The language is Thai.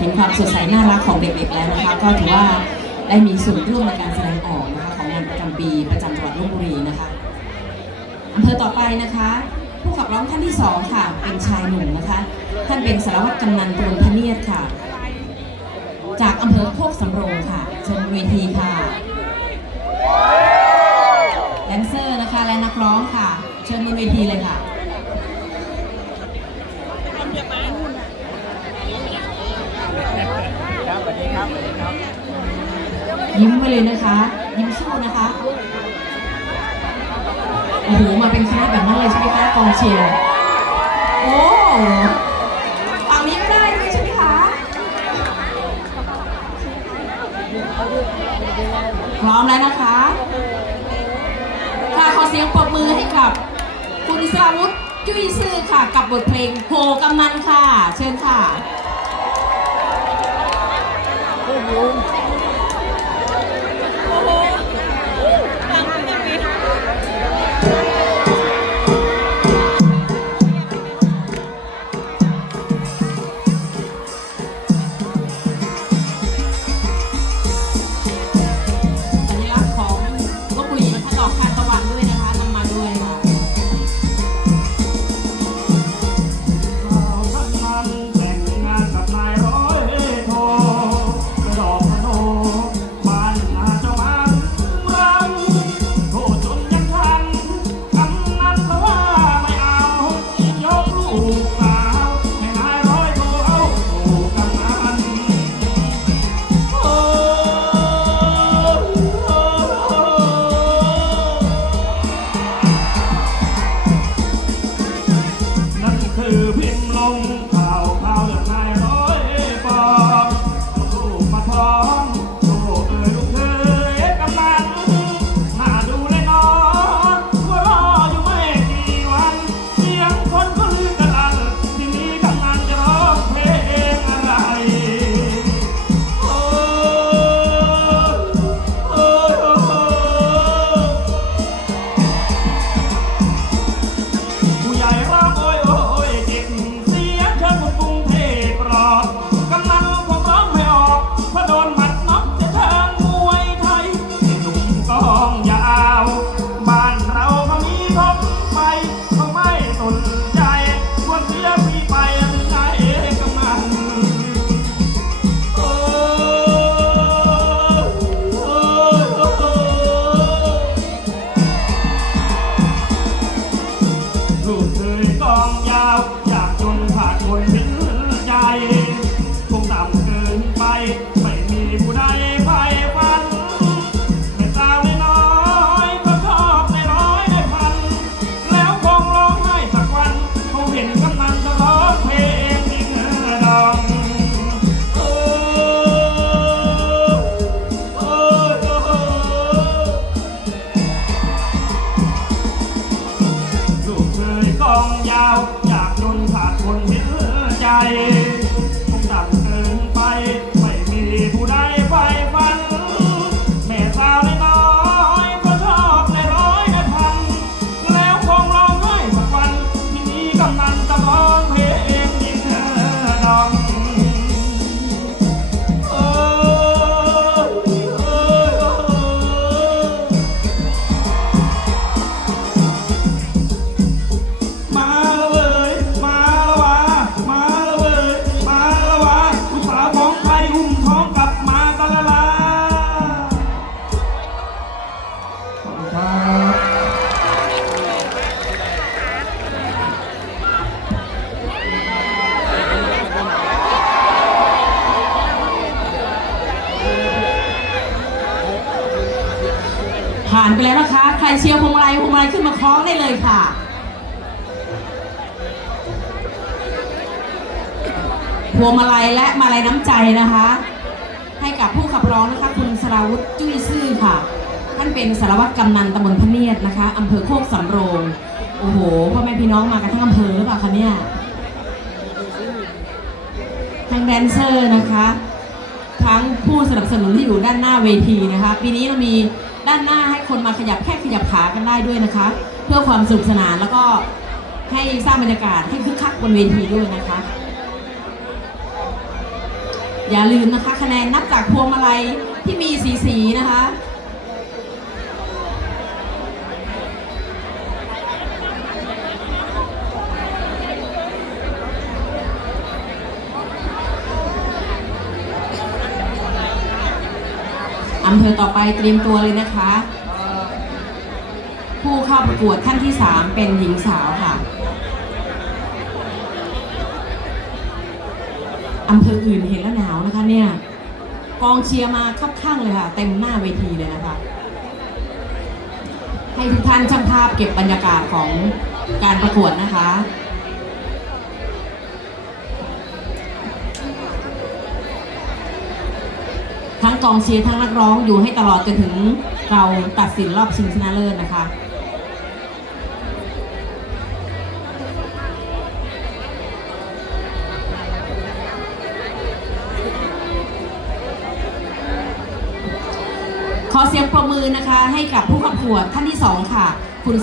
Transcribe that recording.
เห็นความสดใสน่ารักของเด็กๆแล้วนะคะก็ถือว่าได้มีส่วนร่วมในการแสดงออกนะคะของงานประจำปีประจำจังหวัดลบบุรีนะคะอำเภอต่อไปนะคะ ผู้ขับร้องท่านที่สองค่ะเป็นชายหนุ่มนะคะ ท่านเป็นสารวัตรกำนันตำบลพะเนียดค่ะ จากอำเภอโคกสำโรงค่ะเชิญเวทีค่ะแดนเซอร์นะคะและนักร้องค่ะ เชิญบนเวทีเลยค่ะ ยิ้มไปเลยนะคะ ยิ้มสู้นะคะโอ้โหมาเป็นคณะแบบนั้นเลยใช่ไหมคะกองเชียร์โอ้ฝั่งนี้ไม่ได้ด้วยใช่ไหมคะพร้อมแล้วนะคะค่ะขอเสียงปรบมือให้กับ คุณสราวุธจุ้ยซื่อค่ะกับบทเพลงโพกำนันค่ะ เชิญค่ะ พิมพ์ลง ใจ ผ่านไปแล้วนะคะ ใครเชียร์พวงมาลัยพวงมาลัยขึ้นมาคล้องได้เลยค่ะพวงมาลัยและมาลัยน้ำใจนะคะ ให้กับผู้ขับร้องนะคะ คุณสราวุธจุ้ยซื่อค่ะ ท่านเป็นสารวัตรกำนันตำบลพเนียดนะคะอำเภอโคกสำโรงโอ้โหพ่อแม่พี่น้องมากันทั้งอำเภอหรือเปล่าคะเนี่ยทั้งแดนเซอร์นะคะ ทั้งผู้สนับสนุนที่อยู่ด้านหน้าเวทีนะคะ ปีนี้เรามี ด้านหน้าให้คนมาขยับแค่ขยับขากันได้ด้วยนะคะ เพื่อความสนุกสนานแล้วก็ให้สร้างบรรยากาศให้คึกคักบนเวทีด้วยนะคะ อย่าลืมนะคะ คะแนนนับจากพวงมาลัยที่มีสีสีนะคะ อำเภอต่อไปเตรียมตัวเลยนะคะ ผู้เข้าประกวดท่านที่ 3 เป็นหญิงสาวค่ะอำเภออื่นเห็นแล้วหนาวนะคะเนี่ยกองเชียร์มาคับข้างเลยค่ะ เต็มหน้าเวทีเลยนะคะ ให้ทุกท่านช่างภาพเก็บบรรยากาศของการประกวดนะคะ กองเชียร์ทั้งนักร้องอยู่ให้ตลอดจนถึงเราตัดสินรอบชิงชนะเลิศนะคะขอเสียงปรบมือนะคะ ให้กับผู้ประกวดท่านที่สองค่ะ คุณ